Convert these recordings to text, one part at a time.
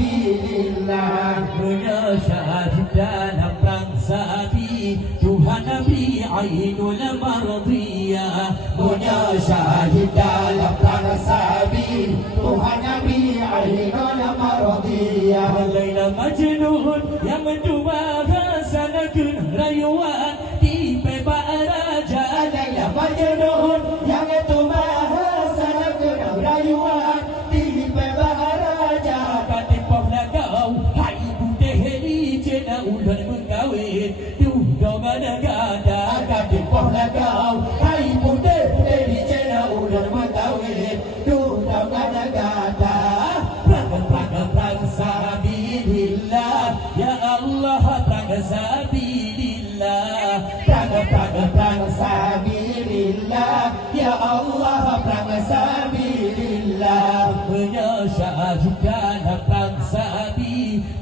sabilillah. Menyasyahid dalam bangsa Tuhan Nabi Ainul Mardiyah. Menyasyahid dalam bangsa Tuhan Nabi Ainul Mardiyah. Laila Majnun yang mendua rasanakan rayuan di pebak raja. Laila Majnun yang bahasanakan rayuan di pebak raja. Katipah kau hai budeh di cina ulan mengkawin duda gada-gada. Katipah kau hai budeh di cina ulan mengkawin duda gada-gada. Perang sabilillah ya Allah, perang sabilillah. Perang sabilillah ya Allah, perang sabilillah. Menyasyahid dalam bangsa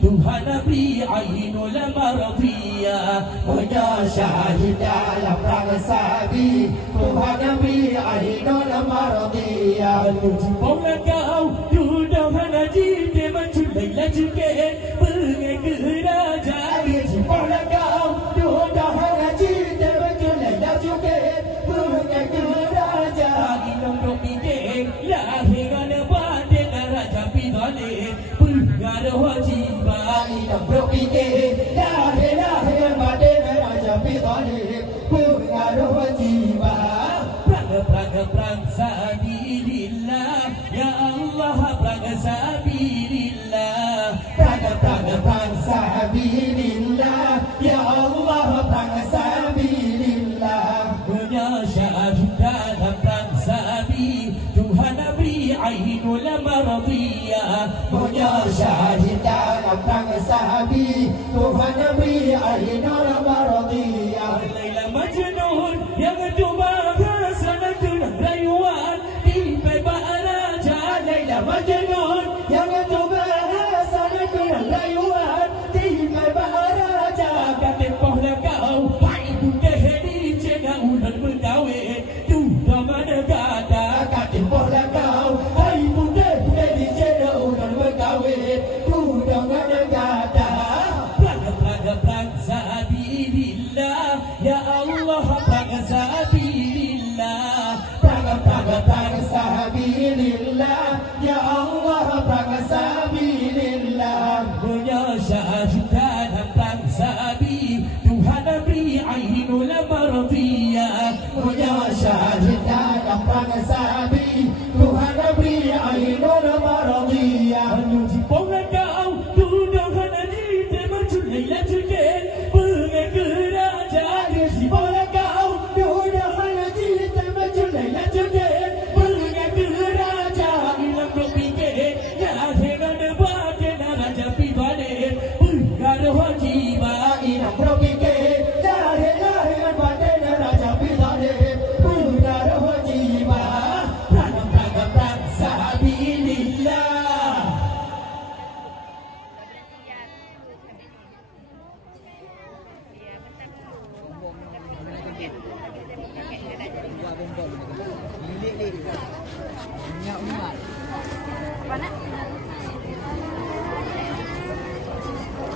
Tuhan Nabi Ainul Mardiyah. Menyasyahid dalam bangsa Tuhan Nabi Ainul Mardiyah. Menjibong kau dudah haji teman culai lajukan pengai kerajaan. Menjibong kau dudah haji teman culai lajukan pengai kerajaan. Inong dok pikir lahiran badan raja pidane pengar wajibah. Inong dok pikir lahir badan raja pidane pengar wajibah. Perang sabilillah ya Allah, perang sabilillah. Perang sabilillah ya Allah, perang sabilillah. Menyasyahid dalam bangsa Tuhan Nabi Ainul Mardiyah. Menyasyahid dalam bangsa Tuhan Nabi Ainul Mardiyah. Laila Majnun yang coba rasanakan rayuan di pebak raja. Laila Majnun yang bahasanakan rayuan di pebak raja. Katipah kau hai budeh di cina ulan mengkawin duda gada. Katipah kau hai budeh di cina ulan mengkawin duda gada. Perang sabilillah ya Allah, perang sabilillah. Perang sabilillah ya Allah, perang sabilillah. Menyasyahid dalam bangsa Tuhan Nabi Ainul Mardiyah. Menyasyahid dalam bangsa Tuhan Nabi Ainul Mardiyah. Menjibong kau dudah haji teman culai lajukan pengai kerajaan. Menjibong kau dudah haji teman culai lajukan pengai kerajaan. Ilang dok pikir lahiran badan raja pidane pengar wajibah. Inang berpikir lahir badan raja pidane pengar wajibah. Perang sabilillah. Apa nak?